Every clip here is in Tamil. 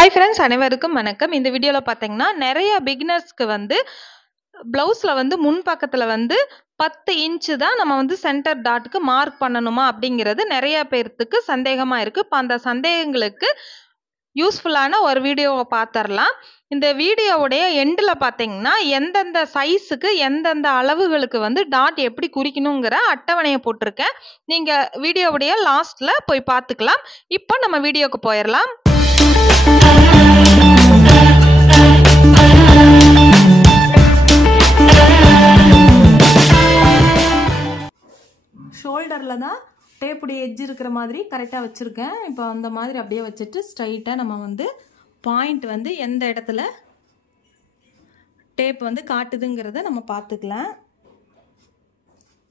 ஹாய் ஃப்ரெண்ட்ஸ், அனைவருக்கும் வணக்கம். இந்த வீடியோவில் பார்த்தீங்கன்னா நிறைய பிகினர்ஸ்க்கு வந்து ப்ளவுஸில் வந்து முன் பக்கத்தில் வந்து 10 இன்ச்சு தான் நம்ம வந்து சென்டர் டாட்டுக்கு மார்க் பண்ணணுமா அப்படிங்கிறது நிறைய பேர்த்துக்கு சந்தேகமாக இருக்குது. இப்போ அந்த சந்தேகங்களுக்கு யூஸ்ஃபுல்லான ஒரு வீடியோவை பார்த்துடலாம். இந்த வீடியோவுடைய எண்டில் பார்த்தீங்கன்னா எந்தெந்த சைஸுக்கு எந்தெந்த அளவுகளுக்கு வந்து டாட் எப்படி குறிக்கணுங்கிற அட்டவணையை போட்டிருக்கேன். நீங்கள் வீடியோவுடைய லாஸ்ட்டில் போய் பார்த்துக்கலாம். இப்போ நம்ம வீடியோவுக்கு போயிடலாம். ஷோல்டரில் தான் டேப்புடைய எட்ஜ் இருக்கிற மாதிரி கரெக்டாக வச்சுருக்கேன். இப்போ அந்த மாதிரி அப்படியே வச்சுட்டு ஸ்ட்ரைட்டாக நம்ம வந்து பாயிண்ட் வந்து எந்த இடத்துல டேப் வந்து காட்டுதுங்கிறத நம்ம பார்த்துக்கலாம்.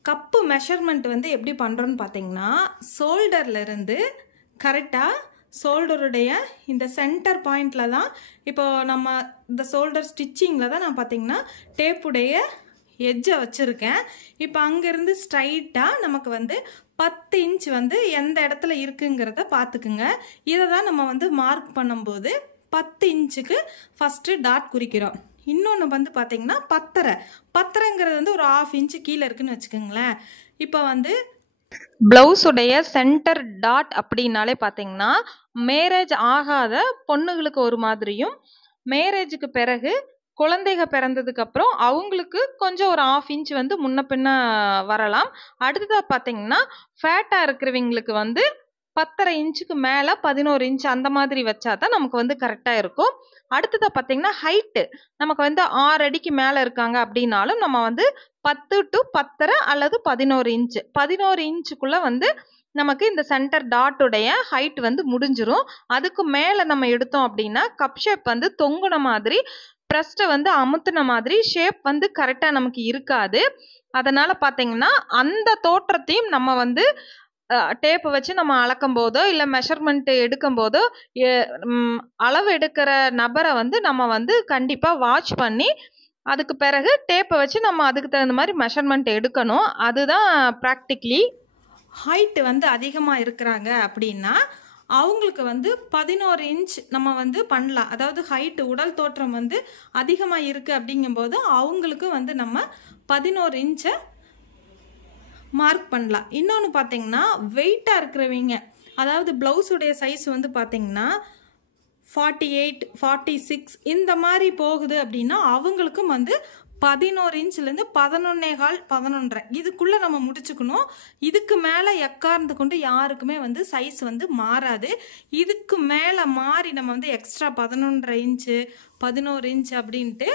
கப்பு மெஷர்மெண்ட் வந்து எப்படி பண்ணுறோன்னு பார்த்தீங்கன்னா, ஷோல்டர்லேருந்து கரெக்டாக ஷோல்டருடைய இந்த சென்டர் பாயிண்டில் தான் இப்போ நம்ம இந்த ஷோல்டர் ஸ்டிச்சிங்கில் தான் நான் பார்த்தீங்கன்னா டேப்புடைய எட்ஜை வச்சுருக்கேன். இப்போ அங்கேருந்து ஸ்ட்ரைட்டாக நமக்கு வந்து 10 இன்ச் வந்து எந்த இடத்துல இருக்குங்கிறத பார்த்துக்குங்க. இதை தான் நம்ம வந்து மார்க் பண்ணும்போது 10 இன்ச்சுக்கு ஃபஸ்ட்டு டாட் குறிக்கிறோம். இன்னொன்று வந்து பார்த்திங்கன்னா பத்தரைங்கிறது வந்து ஒரு 1/2 இன்ச்சு கீழே இருக்குன்னு வச்சுக்கோங்களேன். இப்போ வந்து ப்ளவுஸுடைய சென்டர் டாட் அப்படின்னாலே பார்த்தீங்கன்னா மேரேஜ் ஆகாத பொண்ணுங்களுக்கு ஒரு மாதிரியும், மேரேஜுக்கு பிறகு குழந்தைக பிறந்ததுக்கு அப்புறம் அவங்களுக்கு கொஞ்சம் ஒரு 1/2 இன்ச் வந்து முன்ன பின்ன வரலாம். அடுத்ததாக பார்த்தீங்கன்னா ஃபேட்டாக இருக்கிறவங்களுக்கு வந்து 10.5 இன்ச்சுக்கு மேலே 11 இன்ச் அந்த மாதிரி வச்சா தான் நமக்கு வந்து கரெக்டாக இருக்கும். அடுத்ததாக பார்த்தீங்கன்னா ஹைட்டு நமக்கு வந்து 6 அடிக்கு மேலே இருக்காங்க அப்படின்னாலும் நம்ம வந்து 10 to 10.5 அல்லது 11 இன்ச்சு 11 இன்ச்சுக்குள்ளே வந்து நமக்கு இந்த சென்டர் டாட்டுடைய ஹைட் வந்து முடிஞ்சிரும். அதுக்கு மேலே நம்ம எடுத்தோம் அப்படின்னா கப் ஷேப் வந்து தொங்குன மாதிரி, பிரஸ்ட்டை வந்து அமுத்துன மாதிரி ஷேப் வந்து கரெக்டாக நமக்கு இருக்காது. அதனால் பார்த்தீங்கன்னா அந்த தோற்றத்தையும் நம்ம வந்து டேப்பை வச்சு நம்ம அளக்கும் போதோ இல்லை மெஷர்மெண்ட் எடுக்கும் போதோ அளவு எடுக்கிற நபரை வந்து நம்ம வந்து கண்டிப்பாக வாட்ச் பண்ணி அதுக்கு பிறகு டேப்பை வச்சு நம்ம அதுக்கு தகுந்த மாதிரி மெஷர்மெண்ட் எடுக்கணும். அதுதான் ப்ராக்டிக்கலி. ஹைட்டு வந்து அதிகமாக இருக்கிறாங்க அப்படின்னா அவங்களுக்கு வந்து 11 இன்ச் நம்ம வந்து பண்ணலாம். அதாவது ஹைட்டு உடல் தோற்றம் வந்து அதிகமாக இருக்குது அப்படிங்கும்போது அவங்களுக்கு வந்து நம்ம 11 இன்ச்சை மார்க் பண்ணலாம். இன்னொன்று பார்த்தீங்கன்னா வெயிட்டாக இருக்கிறவங்க, அதாவது ப்ளவுஸுடைய சைஸ் வந்து பார்த்தீங்கன்னா 48, 46 இந்த மாதிரி போகுது அப்படின்னா அவங்களுக்கும் வந்து 11 இன்ச்லேருந்து 11.25, 11.5 இதுக்குள்ளே நம்ம முடிச்சுக்கணும். இதுக்கு மேலே எக்கார்ந்து கொண்டு யாருக்குமே வந்து சைஸ் வந்து மாறாது. இதுக்கு மேலே மாறி நம்ம வந்து எக்ஸ்ட்ரா 11.5 இன்ச்சு 11 இன்ச் அப்படின்ட்டு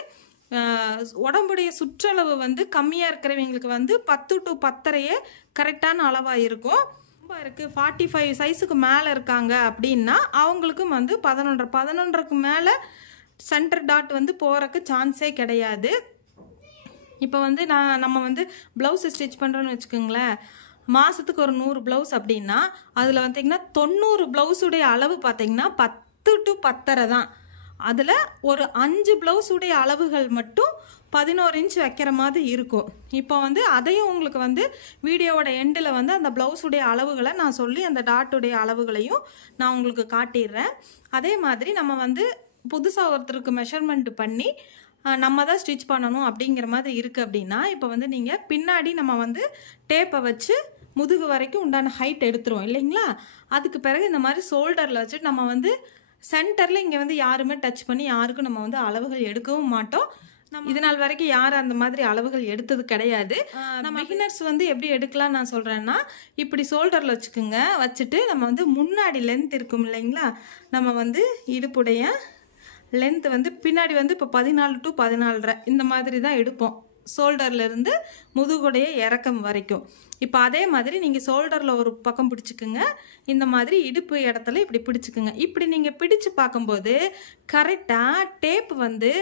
உடம்புடைய சுற்றளவு வந்து கம்மியாக இருக்கிறவங்களுக்கு வந்து 10 to 10.5 கரெக்டான அளவாக இருக்கும். ரொம்ப இருக்குது 45 சைஸுக்கு மேலே இருக்காங்க அப்படின்னா அவங்களுக்கும் வந்து 11.5க்கு மேலே சென்டர் டாட் வந்து போகிறக்கு சான்ஸே கிடையாது. இப்போ வந்து நம்ம வந்து ப்ளவுஸ் ஸ்டிச் பண்ணுறோன்னு வச்சுக்கோங்களேன், மாதத்துக்கு ஒரு 100 ப்ளவுஸ் அப்படின்னா அதில் பார்த்திங்கன்னா 90 ப்ளவுஸுடைய அளவு பார்த்திங்கன்னா 10 to 10.5 தான். அதில் ஒரு 5 ப்ளவுஸுடைய அளவுகள் மட்டும் 11 இன்ச் வைக்கிற மாதிரி இருக்கும். இப்போ வந்து அதையும் உங்களுக்கு வந்து வீடியோவோட எண்டில் வந்து அந்த ப்ளவுஸுடைய அளவுகளை நான் சொல்லி அந்த டாட்டுடைய அளவுகளையும் நான் உங்களுக்கு காட்டிடுறேன். அதே மாதிரி நம்ம வந்து புதுசாக ஒருத்தருக்கு மெஷர்மெண்ட் பண்ணி நம்ம தான் ஸ்டிச் பண்ணணும் அப்படிங்கிற மாதிரி இருக்குது அப்படின்னா இப்போ வந்து நீங்கள் பின்னாடி நம்ம வந்து டேப்பை வச்சு முதுகு வரைக்கும் உண்டான ஹைட் எடுத்துருவோம் இல்லைங்களா. அதுக்கு பிறகு இந்த மாதிரி ஷோல்டரில் வச்சுட்டு நம்ம வந்து சென்டரில் இங்கே வந்து யாருமே டச் பண்ணி யாருக்கும் நம்ம வந்து அளவுகள் எடுக்கவும் மாட்டோம். நம்ம இது நாள் வரைக்கும் யாரும் அந்த மாதிரி அளவுகள் எடுத்தது கிடையாது. நம்ம பிகினர்ஸ் வந்து எப்படி எடுக்கலாம் நான் சொல்கிறேன்னா, இப்படி ஷோல்டரில் வச்சுக்கோங்க. வச்சுட்டு நம்ம வந்து முன்னாடி லென்த் இருக்கும் இல்லைங்களா, நம்ம வந்து இடுப்புடைய லென்த் வந்து பின்னாடி வந்து இப்போ 14 to 14.5 இந்த மாதிரி தான் எடுப்போம் ஷோல்டர்லேருந்து முதுகுடைய இறக்கம் வரைக்கும். இப்போ அதே மாதிரி நீங்கள் ஷோல்டரில் ஒரு பக்கம் பிடிச்சிக்குங்க, இந்த மாதிரி இடுப்பு இடத்துல இப்படி பிடிச்சிக்குங்க. இப்படி நீங்கள் பிடிச்சு பார்க்கும்போது கரெக்டாக டேப் வந்து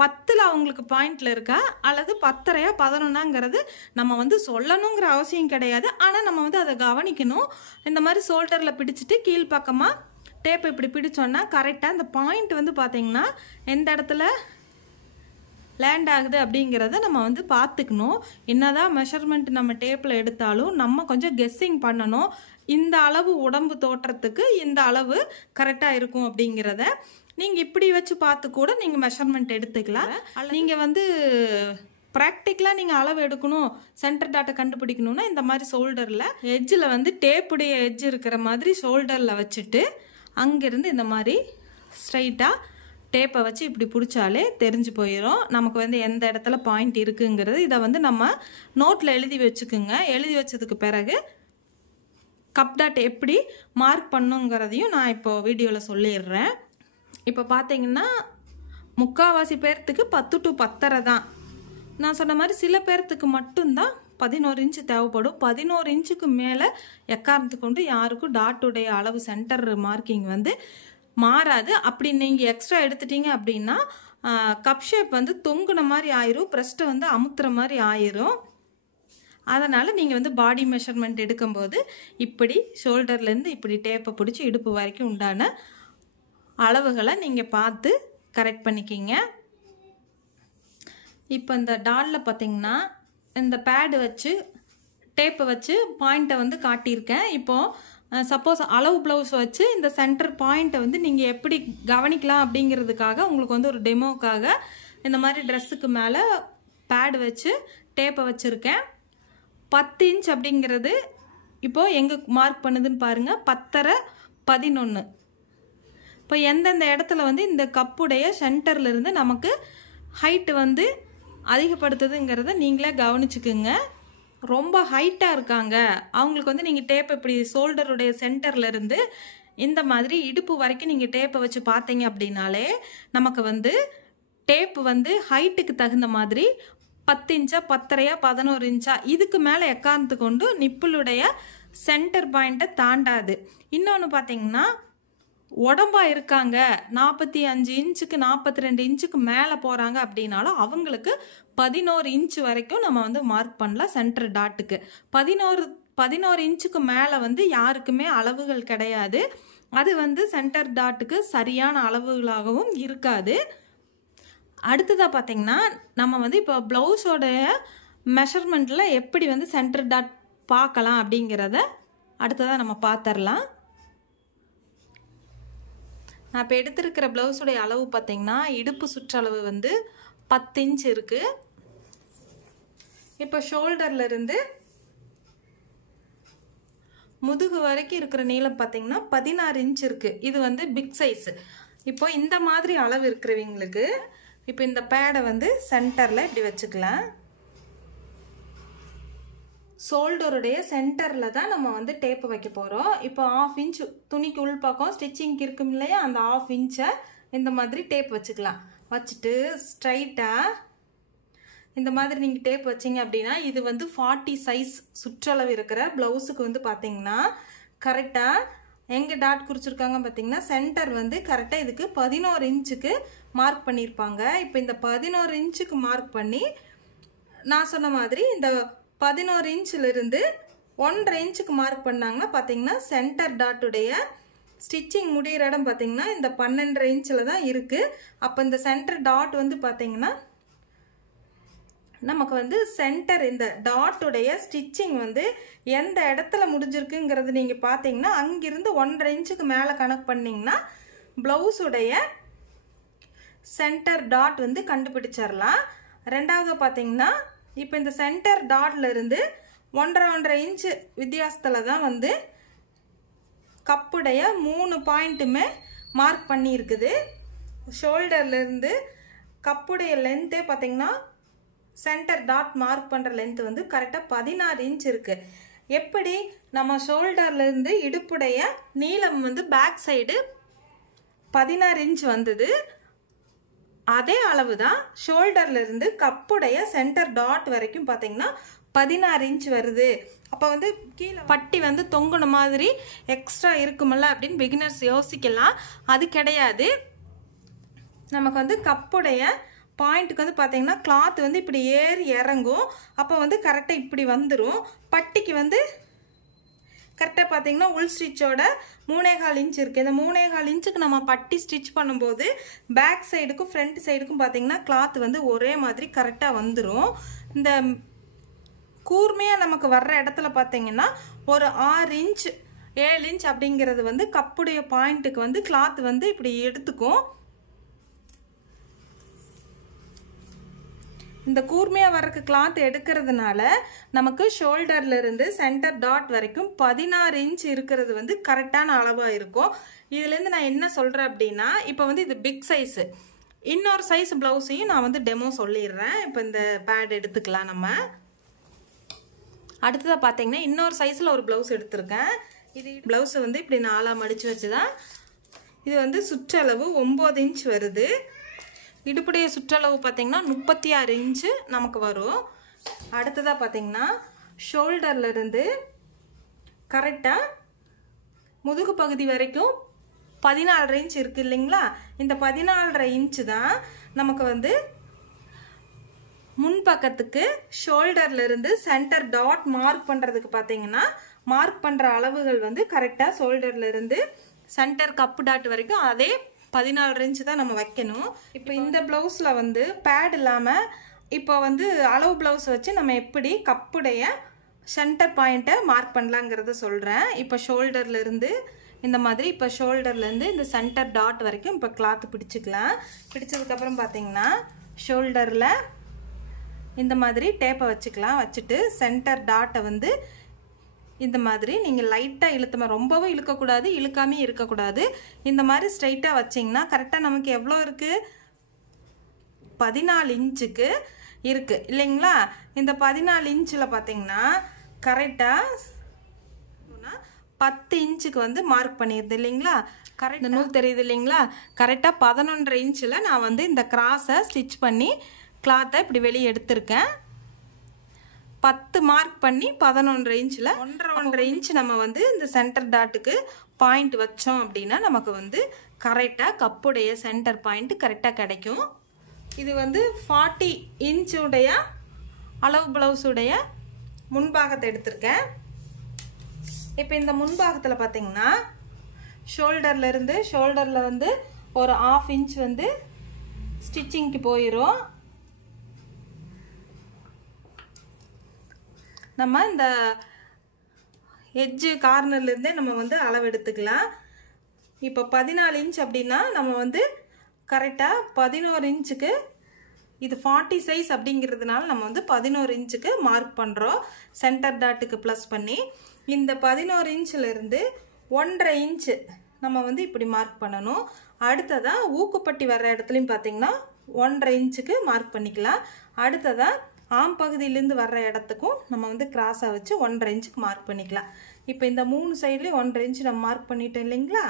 10ல் அவங்களுக்கு பாயிண்டில் இருக்கா அல்லது 10.5 11ங்கிறது நம்ம வந்து சொல்லணுங்கிற அவசியம் கிடையாது. ஆனால் நம்ம வந்து அதை கவனிக்கணும். இந்த மாதிரி ஷோல்டரில் பிடிச்சிட்டு கீழ்ப்பக்கமாக டேப் இப்படி பிடிச்சோன்னா கரெக்டாக இந்த பாயிண்ட் வந்து பார்த்திங்கன்னா எந்த இடத்துல லேண்ட் ஆகுது அப்படிங்கிறத நம்ம வந்து பார்த்துக்கணும். என்னதான் மெஷர்மெண்ட் நம்ம டேப்பில் எடுத்தாலும் நம்ம கொஞ்சம் கெஸ்ஸிங் பண்ணணும். இந்த அளவு உடம்பு தோற்றத்துக்கு இந்த அளவு கரெக்டாக இருக்கும் அப்படிங்கிறத நீங்கள் இப்படி வச்சு பார்த்து கூட நீங்கள் மெஷர்மெண்ட் எடுத்துக்கலாம். நீங்கள் வந்து ப்ராக்டிக்கலாக நீங்கள் அளவு எடுக்கணும், சென்டர் டாட்டை கண்டுபிடிக்கணும்னா இந்த மாதிரி ஷோல்டரில் எட்ஜில் வந்து டேப்புடைய எட்ஜ் இருக்கிற மாதிரி ஷோல்டரில் வச்சுட்டு அங்கேருந்து இந்த மாதிரி ஸ்ட்ரைட்டாக டேப்பை வச்சு இப்படி பிடிச்சாலே தெரிஞ்சு போயிடும் நமக்கு வந்து எந்த இடத்துல பாயிண்ட் இருக்குங்கிறது. இதை வந்து நம்ம நோட்டில் எழுதி வச்சுக்குங்க. எழுதி வச்சதுக்கு பிறகு கப் டாட் எப்படி மார்க் பண்ணுங்கிறதையும் நான் இப்போது வீடியோவில் சொல்லிடுறேன். இப்போ பார்த்தீங்கன்னா முக்கால்வாசி பேர்த்துக்கு 10 to 10.5 தான். நான் சொன்ன மாதிரி சில பேர்த்துக்கு மட்டும்தான் 11 இன்ச்சு தேவைப்படும். 11 இன்ச்சுக்கு மேலே எக்காரணத்து கொண்டு யாருக்கும் டாட்டுடைய அளவு சென்டர் மார்க்கிங் வந்து மாறாது. அப்படி நீங்கள் எக்ஸ்ட்ரா எடுத்துட்டீங்க அப்படின்னா கப் ஷேப் வந்து தொங்குன மாதிரி ஆயிரும், பிரஸ்ட்டை வந்து அமுத்துற மாதிரி ஆயிரும். அதனால் நீங்கள் வந்து பாடி மெஷர்மெண்ட் எடுக்கும்போது இப்படி ஷோல்டர்லேருந்து இப்படி டேப்பை பிடிச்சி இடுப்பு வரைக்கும் உண்டான அளவுகளை நீங்கள் பார்த்து கரெக்ட் பண்ணிக்கிங்க. இப்போ இந்த டாலில் பார்த்தீங்கன்னா இந்த பேடு வச்சு டேப்பை வச்சு பாயிண்ட்டை வந்து காட்டியிருக்கேன். இப்போது சப்போஸ் அளவு ப்ளவுஸ் வச்சு இந்த சென்டர் பாயிண்ட்டை வந்து நீங்கள் எப்படி கவனிக்கலாம் அப்படிங்கிறதுக்காக உங்களுக்கு வந்து ஒரு டெமோக்காக இந்த மாதிரி ட்ரெஸ்ஸுக்கு மேலே பேடு வச்சு டேப்பை வச்சுருக்கேன். 10 இன்ச் அப்படிங்கிறது இப்போது எங்கே மார்க் பண்ணுதுன்னு பாருங்கள். 10.5 11. இப்போ எந்தெந்த இடத்துல வந்து இந்த கப்புடைய சென்டர்லேருந்து நமக்கு ஹைட்டு வந்து அதிகப்படுத்துதுங்கிறத நீங்களே கவனிச்சுக்குங்க. ரொம்ப ஹைட்டாக இருக்காங்க அவங்களுக்கு வந்து நீங்கள் டேப் இப்படி ஷோல்டருடைய சென்டர்லேருந்து இந்த மாதிரி இடுப்பு வரைக்கும் நீங்கள் டேப்பை வச்சு பார்த்தீங்க அப்படின்னாலே நமக்கு வந்து டேப்பு வந்து ஹைட்டுக்கு தகுந்த மாதிரி 10 இன்ச்சா 10.5 11 இன்ச்சா இதுக்கு மேலே எக்காரணத்து கொண்டு நிப்பிளுடைய சென்டர் பாயிண்ட்டை தாண்டாது. இன்னொன்று பார்த்தீங்கன்னா உடம்பா இருக்காங்க 45 இன்ச்சுக்கு 42 இன்ச்சுக்கு மேலே போகிறாங்க அப்படின்னாலும் அவங்களுக்கு 11 இன்ச்சு வரைக்கும் நம்ம வந்து மார்க் பண்ணலாம் சென்டர் டாட்டுக்கு. 11 இன்ச்சுக்கு மேலே வந்து யாருக்குமே அளவுகள் கிடையாது. அது வந்து சென்டர் டாட்டுக்கு சரியான அளவுகளாகவும் இருக்காது. அடுத்ததாக பார்த்தீங்கன்னா நம்ம வந்து இப்போ ப்ளவுஸோடைய மெஷர்மெண்ட்டில் எப்படி வந்து சென்டர் டாட் பார்க்கலாம் அப்படிங்கிறத அடுத்ததாக நம்ம பார்த்துடலாம். நான் இப்போ எடுத்திருக்கிற ப்ளவுஸோடைய அளவு பார்த்தீங்கன்னா இடுப்பு சுற்றளவு வந்து 10 இன்ச் இருக்குது. இப்போ ஷோல்டர்லேருந்து முதுகு வரைக்கும் இருக்கிற நீளம் பார்த்தீங்கன்னா 16 இன்ச் இருக்குது. இது வந்து பிக் சைஸு. இப்போ இந்த மாதிரி அளவு இருக்கிறவங்களுக்கு இப்போ இந்த பேடை வந்து சென்டரில் இப்படி வச்சுக்கலாம். ஷோல்டருடைய சென்டரில் தான் நம்ம வந்து டேப்பு வைக்க போகிறோம். இப்போ 1/2 இன்ச் துணிக்கு உள் பக்கம் ஸ்டிச்சிங்க்கு இருக்கும் இல்லையா, அந்த 1/2 இன்ச்சை இந்த மாதிரி டேப் வச்சுக்கலாம். வச்சுட்டு ஸ்ட்ரைட்டாக இந்த மாதிரி நீங்கள் டேப் வச்சிங்க அப்படின்னா இது வந்து 40 சைஸ் சுற்றளவு இருக்கிற ப்ளவுஸுக்கு வந்து பார்த்தீங்கன்னா கரெக்டாக எங்கே டாட் குறிச்சிருக்காங்க பார்த்தீங்கன்னா சென்டர் வந்து கரெக்டாக இதுக்கு 11 இன்ச்சுக்கு மார்க் பண்ணியிருப்பாங்க. இப்போ இந்த 11 இன்ச்சுக்கு மார்க் பண்ணி நான் சொன்ன மாதிரி இந்த 11 இன்ச்சிலிருந்து 1.5 இன்ச்சுக்கு மார்க் பண்ணாங்கன்னா பார்த்தீங்கன்னா சென்டர் டாட்டுடைய ஸ்டிச்சிங் முடிகிற இடம் பார்த்தீங்கன்னா இந்த 12.5 இன்ச்சில் தான் இருக்குது. அப்போ இந்த சென்டர் டாட் வந்து பார்த்தீங்கன்னா நமக்கு வந்து சென்டர் இந்த டாட்டுடைய ஸ்டிச்சிங் வந்து எந்த இடத்துல முடிஞ்சிருக்குங்கிறது நீங்கள் பார்த்தீங்கன்னா அங்கிருந்து 1.5 இன்ச்சுக்கு மேலே கணக்கு பண்ணிங்கன்னா ப்ளவுஸுடைய சென்டர் டாட் வந்து கண்டுபிடிச்சிடலாம். ரெண்டாவது பார்த்தீங்கன்னா இப்போ இந்த சென்டர் டாட்லேருந்து 1.5 இன்ச்சு வித்தியாசத்தில் தான் வந்து கப்புடைய 3 பாயிண்ட்டுமே மார்க் பண்ணியிருக்குது. ஷோல்டர்லேருந்து கப்புடைய லென்த்தே பார்த்தீங்கன்னா சென்டர் டாட் மார்க் பண்ணுற லென்த் வந்து கரெக்டாக 16 இன்ச் இருக்குது. எப்படி நம்ம ஷோல்டர்லேருந்து இடுப்புடைய நீளம் வந்து பேக் சைடு 16 இன்ச் வந்தது, அதே அளவு தான் ஷோல்டர்லேருந்து கப்புடைய சென்டர் டாட் வரைக்கும் பார்த்தீங்கன்னா 16 இன்ச் வருது. அப்போ வந்து கீழே பட்டி வந்து தொங்குன மாதிரி எக்ஸ்ட்ரா இருக்குமில்ல அப்படின்னு பிகினர்ஸ் யோசிக்கலாம். அது கிடையாது. நமக்கு வந்து கப்புடைய பாயிண்ட்டுக்கு வந்து பார்த்தீங்கன்னா கிளாத் வந்து இப்படி ஏறி இறங்கும். அப்போ வந்து கரெக்டாக இப்படி வந்துடும். பட்டிக்கு வந்து கரெக்டாக பார்த்தீங்கன்னா உள் ஸ்டிச்சோட 3.25 இன்ச் இருக்குது. இந்த 3.25 இன்ச்சுக்கு நம்ம பட்டி ஸ்டிச் பண்ணும்போது பேக் சைடுக்கும் ஃப்ரண்ட் சைடுக்கும் பார்த்தீங்கன்னா கிளாத் வந்து ஒரே மாதிரி கரெக்டாக வந்துடும். இந்த கூர்மையாக நமக்கு வர்ற இடத்துல பார்த்தீங்கன்னா ஒரு 6 இன்ச் 7 இன்ச் அப்படிங்கிறது வந்து கப்புடைய பாயிண்ட்டுக்கு வந்து கிளாத் வந்து இப்படி எடுத்துக்கும். இந்த கூர்மையாக வரக்கு கிளாத் எடுக்கிறதுனால நமக்கு ஷோல்டர்ல இருந்து சென்டர் டாட் வரைக்கும் 16 இன்ச் இருக்கிறது வந்து கரெக்டான அளவாக இருக்கும். இதுலேருந்து நான் என்ன சொல்கிறேன் அப்படின்னா, இப்போ வந்து இது பிக் சைஸு, இன்னொரு சைஸ் ப்ளவுஸையும் நான் வந்து டெமோ சொல்லிடுறேன். இப்போ இந்த பேட் எடுத்துக்கலாம். நம்ம அடுத்ததாக பார்த்தீங்கன்னா இன்னொரு சைஸில் ஒரு ப்ளவுஸ் எடுத்திருக்கேன். இது ப்ளவுஸை வந்து இப்படி 4ஆக மடித்து வச்சு தான் இது வந்து சுற்றளவு 9 இன்ச் வருது. இடுப்புடைய சுற்றளவு பார்த்தீங்கன்னா 36 இன்ச்சு நமக்கு வரும். அடுத்ததாக பார்த்தீங்கன்னா ஷோல்டர்லேருந்து கரெக்டாக முதுகு பகுதி வரைக்கும் 14 இன்ச் இருக்குது இல்லைங்களா? இந்த 14 இன்ச்சு தான் நமக்கு வந்து முன்பக்கத்துக்கு ஷோல்டர்லேருந்து சென்டர் டாட் மார்க் பண்ணுறதுக்கு பார்த்தீங்கன்னா மார்க் பண்ணுற அளவுகள் வந்து கரெக்டாக ஷோல்டர்லேருந்து சென்டர் கப்பு டாட் வரைக்கும் அதே 14 இன்ச்சு தான் நம்ம வைக்கணும். இப்போ இந்த ப்ளவுஸில் வந்து பேட் இல்லாமல் இப்போ வந்து அளவு ப்ளவுஸ் வச்சு நம்ம எப்படி கப்புடைய சென்டர் பாயிண்ட்டை மார்க் பண்ணலாங்கிறத சொல்கிறேன். இப்போ ஷோல்டர்லேருந்து இந்த மாதிரி இப்போ ஷோல்டர்லேருந்து இந்த சென்டர் டாட் வரைக்கும் இப்போ கிளாத் பிடிச்சிக்கலாம். பிடிச்சதுக்கப்புறம் பார்த்தீங்கன்னா ஷோல்டரில் இந்த மாதிரி டேப்பை வச்சுக்கலாம். வச்சுட்டு சென்டர் டாட்டை வந்து இந்த மாதிரி நீங்கள் லைட்டாக இழுத்தமா, ரொம்பவும் இழுக்கக்கூடாது, இழுக்காமே இருக்கக்கூடாது. இந்த மாதிரி ஸ்ட்ரைட்டாக வச்சிங்கன்னா கரெக்டாக நமக்கு எவ்வளோ இருக்குது? 14 இன்ச்சுக்கு இருக்குது இல்லைங்களா? இந்த 14 இன்ச்சில் பார்த்தீங்கன்னா கரெக்டாக 10 இன்ச்சுக்கு வந்து மார்க் பண்ணிடுது இல்லைங்களா? கரெக்ட், இந்த நூல் தெரியுது இல்லைங்களா? கரெக்டாக 11.5 இன்ச்சில் நான் வந்து இந்த கிராஸை ஸ்டிச் பண்ணி கிளாத்தை இப்படி வெளியே எடுத்திருக்கேன். 10 மார்க் பண்ணி 11.5 இன்ச்சில் 1.5 இன்ச் நம்ம வந்து இந்த சென்டர் டாட்டுக்கு பாயிண்ட் வச்சோம் அப்படின்னா நமக்கு வந்து கரெக்டாக கப்புடைய சென்டர் பாயிண்ட் கரெக்டாக கிடைக்கும். இது வந்து 40 இன்ச்சுடைய அளவு ப்ளவுஸுடைய முன்பாகத்தை எடுத்திருக்கேன். இப்போ இந்த முன்பாகத்தில் பார்த்தீங்கன்னா ஷோல்டரில் வந்து ஒரு 1/2 இன்ச் வந்து ஸ்டிச்சிங்க்கு போயிடும். நம்ம இந்த எட்ஜு கார்னர்லேருந்தே நம்ம வந்து அளவு எடுத்துக்கலாம். இப்போ 14 இன்ச் அப்படின்னா நம்ம வந்து கரெக்டாக 11 இன்ச்சுக்கு, இது 40 சைஸ் அப்படிங்கிறதுனால நம்ம வந்து 11 இன்ச்சுக்கு மார்க் பண்ணுறோம் சென்டர் டாட்டுக்கு ப்ளஸ் பண்ணி. இந்த 11 இன்ச்சிலேருந்து 1.5 இன்ச்சு நம்ம வந்து இப்படி மார்க் பண்ணணும். அடுத்ததாக ஊக்குப்பட்டி வர்ற இடத்துலையும் பார்த்தீங்கன்னா 1.5 இன்ச்சுக்கு மார்க் பண்ணிக்கலாம். அடுத்ததாக ஆம் பகுதியிலேருந்து வர்ற இடத்துக்கும் நம்ம வந்து கிராஸாக வச்சு 1.5 இன்ச்சுக்கு மார்க் பண்ணிக்கலாம். இப்போ இந்த 3 சைட்லேயும் 1.5 இன்ச்சு நம்ம மார்க் பண்ணிட்டோம் இல்லைங்களா?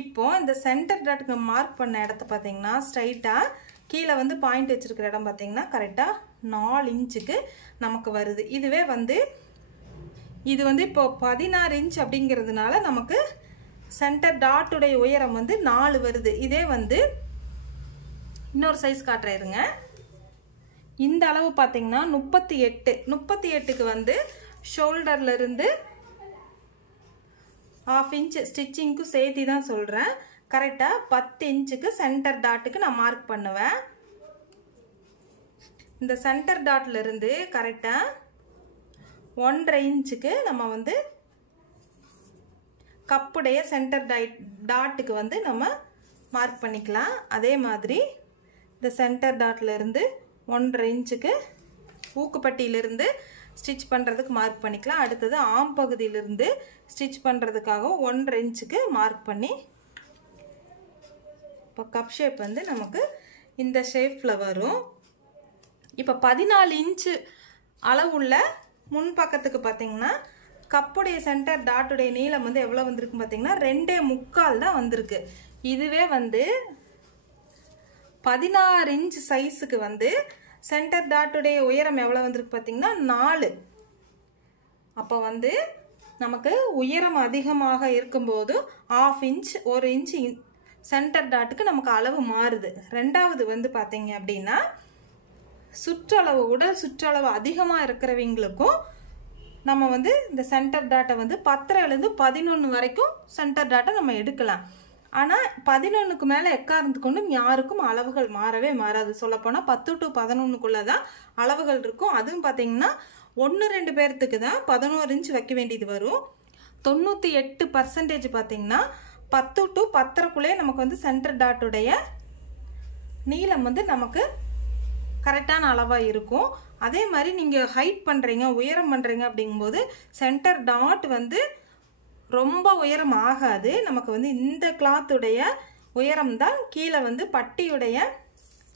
இப்போ இந்த சென்டர் டாட்டுக்கு மார்க் பண்ண இடத்த பார்த்தீங்கன்னா ஸ்ட்ரைட்டாக கீழே வந்து பாயிண்ட் வச்சுருக்கிற இடம் பார்த்தீங்கன்னா கரெக்டாக 4 இன்ச்சுக்கு நமக்கு வருது. இதுவே வந்து இது வந்து இப்போ 16 இன்ச் அப்படிங்கிறதுனால நமக்கு சென்டர் டாட்டுடைய உயரம் வந்து 4 வருது. இதே வந்து இன்னொரு சைஸ் காட்டுறேருங்க. இந்த அளவு பார்த்தீங்கன்னா 38க்கு வந்து ஷோல்டர்லேருந்து 1/2 இன்ச் ஸ்டிச்சிங்க்கு சேர்த்து தான் சொல்கிறேன். கரெக்டாக 10 இன்ச்சுக்கு சென்டர் டாட்டுக்கு நான் மார்க் பண்ணுவேன். இந்த சென்டர் டாட்லேருந்து கரெக்டாக 1.5 இன்ச்சுக்கு நம்ம வந்து கப்புடைய சென்டர் டாட்டுக்கு வந்து நம்ம மார்க் பண்ணிக்கலாம். அதே மாதிரி இந்த சென்டர் டாட்லேருந்து 1.5 இன்ச்சுக்கு ஊக்குப்பட்டியிலிருந்து ஸ்டிச் பண்ணுறதுக்கு மார்க் பண்ணிக்கலாம். அடுத்தது ஆம் பகுதியிலிருந்து ஸ்டிச் பண்ணுறதுக்காக 1.5 இன்ச்சுக்கு மார்க் பண்ணி இப்போ கப் ஷேப் வந்து நமக்கு இந்த ஷேப்பில் வரும். இப்போ 14 இன்ச்சு அளவுள்ள முன்பக்கத்துக்கு பார்த்தீங்கன்னா கப்புடைய சென்டர் டாட்டுடைய நீளம் வந்து எவ்வளோ வந்திருக்கு பார்த்தீங்கன்னா 2.25 தான் வந்திருக்கு. இதுவே வந்து 16 இன்ச் சைஸுக்கு வந்து சென்டர் டாட்டுடைய உயரம் எவ்வளோ வந்திருக்கு பார்த்தீங்கன்னா 4. அப்போ வந்து நமக்கு உயரம் அதிகமாக இருக்கும்போது 1/2 இன்ச் 1 இன்ச் சென்டர் டாட்டுக்கு நமக்கு அளவு மாறுது. ரெண்டாவது வந்து பார்த்தீங்க அப்படின்னா சுற்றளவு, உடல் சுற்றளவு அதிகமாக இருக்கிறவங்களுக்கும் நம்ம வந்து இந்த சென்டர் டாட்டை வந்து 10லேருந்து 11 வரைக்கும் சென்டர் டாட்டை நம்ம எடுக்கலாம். ஆனால் 11க்கு மேலே எக்காரணத்து கொண்டும் யாருக்கும் அளவுகள் மாறவே மாறாது. சொல்லப்போனால் 10 to 11க்குள்ளே தான் அளவுகள் இருக்கும். அதுவும் பார்த்தீங்கன்னா 1-2 பேர்த்துக்கு தான் 11 இன்ச் வைக்க வேண்டியது வரும். 98% பார்த்தீங்கன்னா 10 to 10.5க்குள்ளே நமக்கு வந்து சென்டர் டாட்டுடைய நீளம் வந்து நமக்கு கரெக்டான அளவாக இருக்கும். அதே மாதிரி நீங்கள் ஹைட் பண்ணுறீங்க, உயரம் பண்ணுறீங்க அப்படிங்கும்போது சென்டர் டாட் வந்து ரொம்ப உயரம் ஆகாது. நமக்கு வந்து இந்த கிளாத்துடைய உயரம் தான் கீழே வந்து பட்டியுடைய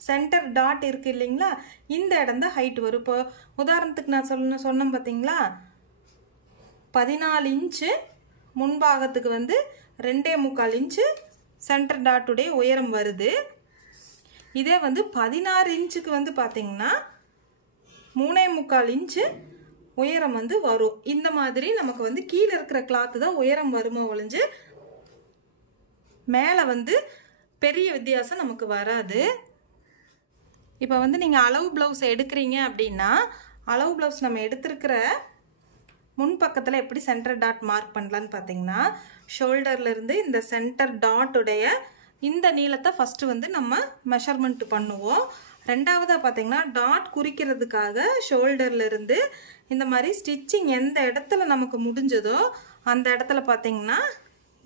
சென்டர் டாட் இருக்குது இல்லைங்களா, இந்த இடம் தான் ஹைட் வரும். இப்போ உதாரணத்துக்கு நான் சொன்னேன் பார்த்தீங்களா, 14 இன்ச்சு முன்பாகத்துக்கு வந்து 2.25 இன்ச்சு சென்டர் டாட்டுடைய உயரம் வருது. இதே வந்து 16 இன்ச்சுக்கு வந்து பார்த்தீங்கன்னா 3.25 இன்ச்சு உயரம் வந்து வரும். இந்த மாதிரி நமக்கு வந்து கீழே இருக்கிற கிளாத்து தான் உயரம் வருமோ ஒழிஞ்சு மேலே வந்து பெரிய வித்தியாசம் நமக்கு வராது. இப்போ வந்து நீங்கள் அளவு ப்ளவுஸ் எடுக்கிறீங்க அப்படின்னா அளவு ப்ளவுஸ் நம்ம எடுத்திருக்கிற முன்பக்கத்தில் எப்படி சென்டர் டாட் மார்க் பண்ணலான்னு பார்த்தீங்கன்னா, ஷோல்டர்லேருந்து இந்த சென்டர் டாட்டுடைய இந்த நீளத்தை ஃபஸ்ட்டு வந்து நம்ம மெஷர்மெண்ட் பண்ணுவோம். ரெண்டாவதாக பார்த்தீங்கன்னா டாட் குறிக்கிறதுக்காக ஷோல்டர்லேருந்து இந்த மாதிரி ஸ்டிச்சிங் எந்த இடத்துல நமக்கு முடிஞ்சதோ அந்த இடத்துல பார்த்தீங்கன்னா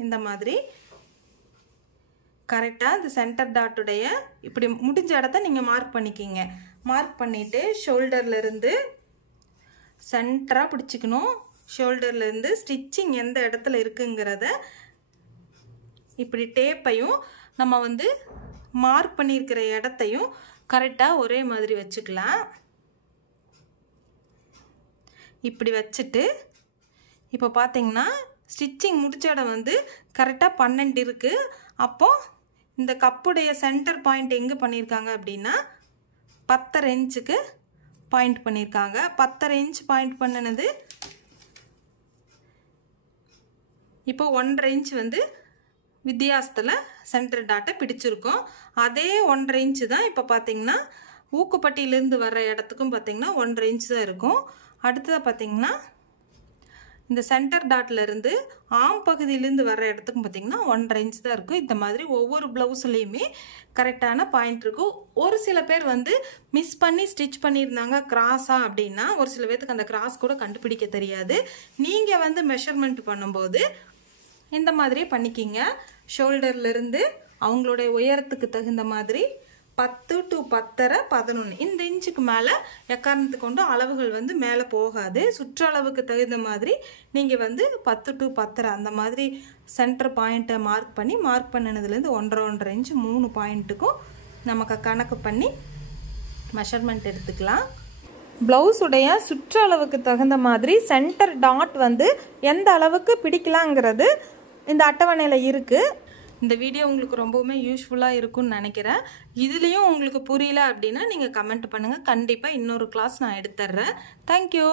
இந்த மாதிரி கரெக்டாக இந்த சென்டர் டாட்டுடைய இப்படி முடிஞ்ச இடத்த நீங்கள் மார்க் பண்ணிக்கிங்க. மார்க் பண்ணிவிட்டு ஷோல்டர்லேருந்து சென்டராக பிடிச்சிக்கணும். ஷோல்டர்லேருந்து ஸ்டிச்சிங் எந்த இடத்துல இருக்குங்கிறத இப்படி டேப்பையும் நம்ம வந்து மார்க் பண்ணியிருக்கிற இடத்தையும் கரெக்டாக ஒரே மாதிரி வச்சுக்கலாம். இப்படி வச்சுட்டு இப்போ பார்த்தீங்கன்னா ஸ்டிச்சிங் முடிச்ச இடம் வந்து கரெக்டாக 12 இருக்குது. அப்போது இந்த கப்புடைய சென்டர் பாயிண்ட் எங்கே பண்ணியிருக்காங்க அப்படின்னா 10.5 இன்ச்சுக்கு பாயிண்ட் பண்ணியிருக்காங்க. 10.5 இன்ச் பாயிண்ட் பண்ணினது இப்போ 1.5 இன்ச் வந்து வித்தியாசத்தில் சென்டர் டாட்டை பிடிச்சிருக்கோம். அதே 1.5 இன்ச்சு தான் இப்போ பார்த்தீங்கன்னா ஊக்குப்பட்டியிலேருந்து வர்ற இடத்துக்கும் பார்த்தீங்கன்னா 1.5 இன்ச் தான் இருக்கும். அடுத்ததாக பார்த்தீங்கன்னா இந்த சென்டர் டாட்லேருந்து ஆம் பகுதியிலேருந்து வர்ற இடத்துக்கும் பார்த்தீங்கன்னா 1.5 இன்ச் தான் இருக்கும். இந்த மாதிரி ஒவ்வொரு ப்ளவுஸ்லேயுமே கரெக்டான பாயிண்ட் இருக்கும். ஒரு சில பேர் வந்து மிஸ் பண்ணி ஸ்டிச் பண்ணியிருந்தாங்க கிராஸாக அப்படின்னா ஒரு சில பேர்த்துக்கு அந்த கிராஸ் கூட கண்டுபிடிக்க தெரியாது. நீங்கள் வந்து மெஷர்மெண்ட் பண்ணும்போது இந்த மாதிரியே பண்ணிக்கிங்க. ஷோல்டர்லேருந்து அவங்களுடைய உயரத்துக்கு தகுந்த மாதிரி 10 to 10.5 11 இந்த இன்ச்சுக்கு மேலே எக்காரணத்து கொண்டு அளவுகள் வந்து மேலே போகாது. சுற்றளவுக்கு தகுந்த மாதிரி நீங்கள் வந்து 10 to 10.5 அந்த மாதிரி சென்டர் பாயிண்ட்டை மார்க் பண்ணினதுலேருந்து 1.5 இன்ச்சு 3 பாயிண்ட்டுக்கும் நமக்கு கணக்கு பண்ணி மெஷர்மெண்ட் எடுத்துக்கலாம். ப்ளவுஸுடைய சுற்றளவுக்கு தகுந்த மாதிரி சென்டர் டாட் வந்து எந்த அளவுக்கு பிடிக்கலாங்கிறது இந்த அட்டவணையில் இருக்குது. இந்த வீடியோ உங்களுக்கு ரொம்பவுமே யூஸ்ஃபுல்லாக இருக்கும்னு நினைக்கிறேன். இதுலேயும் உங்களுக்கு புரியல அப்படின்னா நீங்கள் கமெண்ட் பண்ணுங்கள். கண்டிப்பாக இன்னொரு கிளாஸ் நான் எடுத்துட்றேன். தேங்க்யூ.